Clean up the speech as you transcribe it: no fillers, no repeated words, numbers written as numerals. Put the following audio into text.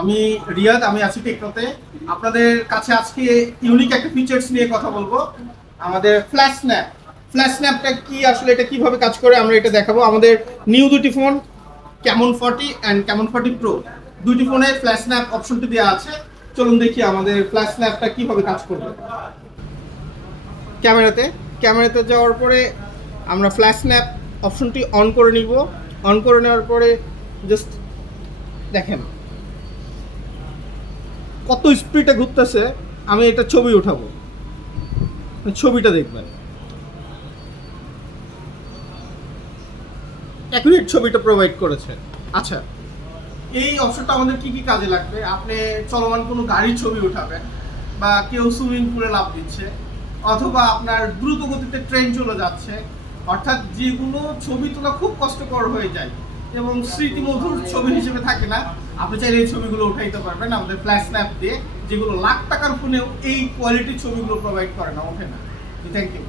আমি রিয়াদ, আমি আছি টেকনোতে। আপনাদের কাছে আজকে ইউনিক একটা ফিচার্স নিয়ে কথা বলবো। আমাদের ফ্ল্যাশ স্ন্যাপটা কি, আসলে এটা কিভাবে কাজ করে আমরা এটা দেখাবো। আমাদের নিউ দুটি phone, Camon 40 and Camon 40 pro, দুটি ফোনে ফ্ল্যাশ স্ন্যাপ অপশনটি দেওয়া আছে। চলুন দেখি আমাদের ফ্ল্যাশ স্ন্যাপটা কিভাবে কাজ করবে। ক্যামেরাতে ক্যামেরাতে যাওয়ার পরে আমরা ফ্ল্যাশ স্ন্যাপ অপশনটি অন করে নিব। অন করে নেওয়ার পরে জাস্ট দেখেন কত স্পিডে ঘুরতেছে। আমি এটা ছবি উঠাবো, ছবিটা দেখবেন, অ্যাকুরেট ছবিটা প্রোভাইড করেছে। আচ্ছা, এই অপশনটা আমাদের কি কি কাজে লাগবে? আপনি চলমান কোনো গাড়ির ছবি উঠাবেন, বা কেউ সুইমিং পুলে লাফ দিচ্ছে, অথবা আপনার দ্রুত গতিতে ট্রেন চলে যাচ্ছে, অর্থাৎ যেগুলো ছবি তোলা খুব কষ্টকর হয়ে যায় এবং স্মৃতিমধুর ছবি হিসেবে থাকে না, আপনি চাইলে এই ছবিগুলো উঠাইতে পারবেন আমাদের ফ্ল্যাশ স্ন্যাপ দিয়ে, যেগুলো লাখ টাকার ফোনেও এই কোয়ালিটির ছবিগুলো প্রোভাইড করে না, ওঠে না। Thank you.